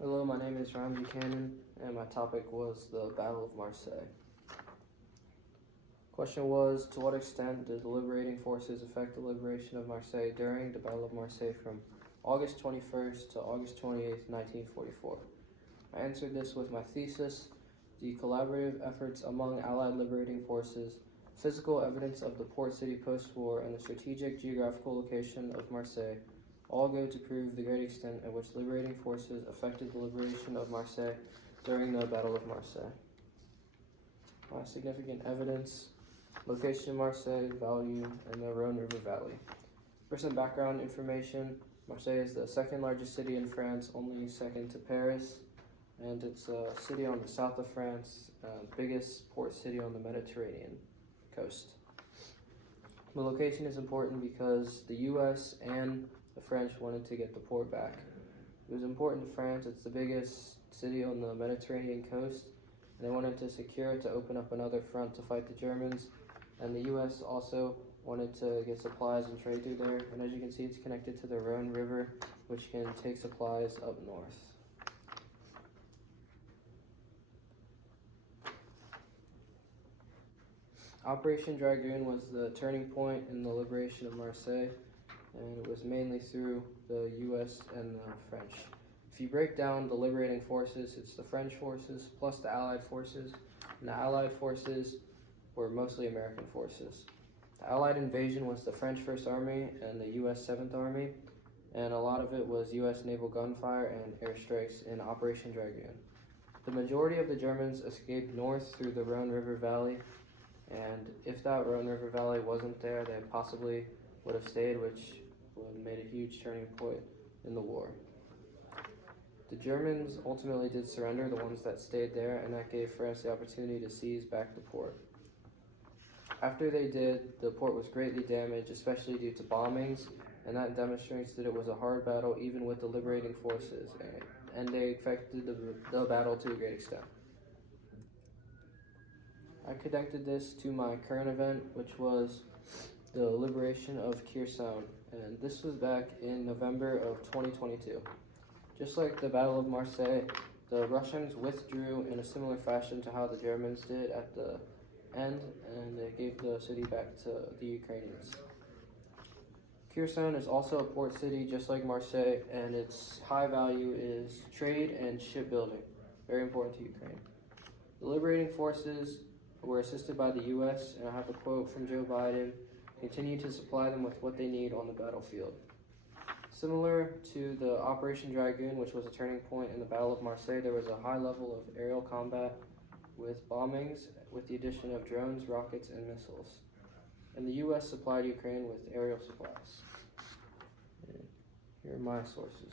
Hello, my name is Ryan Buchanan, and my topic was the Battle of Marseille. Question was, to what extent did the liberating forces affect the liberation of Marseille during the Battle of Marseille from August 21st to August 28th, 1944? I answered this with my thesis, the collaborative efforts among Allied liberating forces, physical evidence of the port city post-war, and the strategic geographical location of Marseille all go to prove the great extent at which liberating forces affected the liberation of Marseille during the Battle of Marseille. Significant evidence, location of Marseille, value, and the Rhone River Valley. For some background information, Marseille is the second largest city in France, only second to Paris, and it's a city on the south of France, biggest port city on the Mediterranean coast. The location is important because the U.S. and the French wanted to get the port back. It was important to France. It's the biggest city on the Mediterranean coast, and they wanted to secure it to open up another front to fight the Germans. And the U.S. also wanted to get supplies and trade through there. And as you can see, it's connected to the Rhone River, which can take supplies up north. Operation Dragoon was the turning point in the liberation of Marseille, and it was mainly through the U.S. and the French. If you break down the liberating forces, it's the French forces plus the Allied forces, and the Allied forces were mostly American forces. The Allied invasion was the French First Army and the U.S. Seventh Army, and a lot of it was U.S. naval gunfire and airstrikes in Operation Dragoon. The majority of the Germans escaped north through the Rhone River Valley, and if that Rhone River Valley wasn't there, they possibly would have stayed, which would have made a huge turning point in the war. The Germans ultimately did surrender, the ones that stayed there, and that gave France the opportunity to seize back the port. After they did, the port was greatly damaged, especially due to bombings, and that demonstrates that it was a hard battle even with the liberating forces, and they affected the battle to a great extent. I connected this to my current event, which was the liberation of Kherson, and this was back in November of 2022. Just like the Battle of Marseille, the Russians withdrew in a similar fashion to how the Germans did at the end, and they gave the city back to the Ukrainians. Kherson is also a port city just like Marseille, and its high value is trade and shipbuilding, very important to Ukraine. The liberating forces were assisted by the U.S., and I have a quote from Joe Biden, continue to supply them with what they need on the battlefield. Similar to the Operation Dragoon, which was a turning point in the Battle of Marseille, there was a high level of aerial combat with bombings, with the addition of drones, rockets, and missiles. And the U.S. supplied Ukraine with aerial supplies. And here are my sources.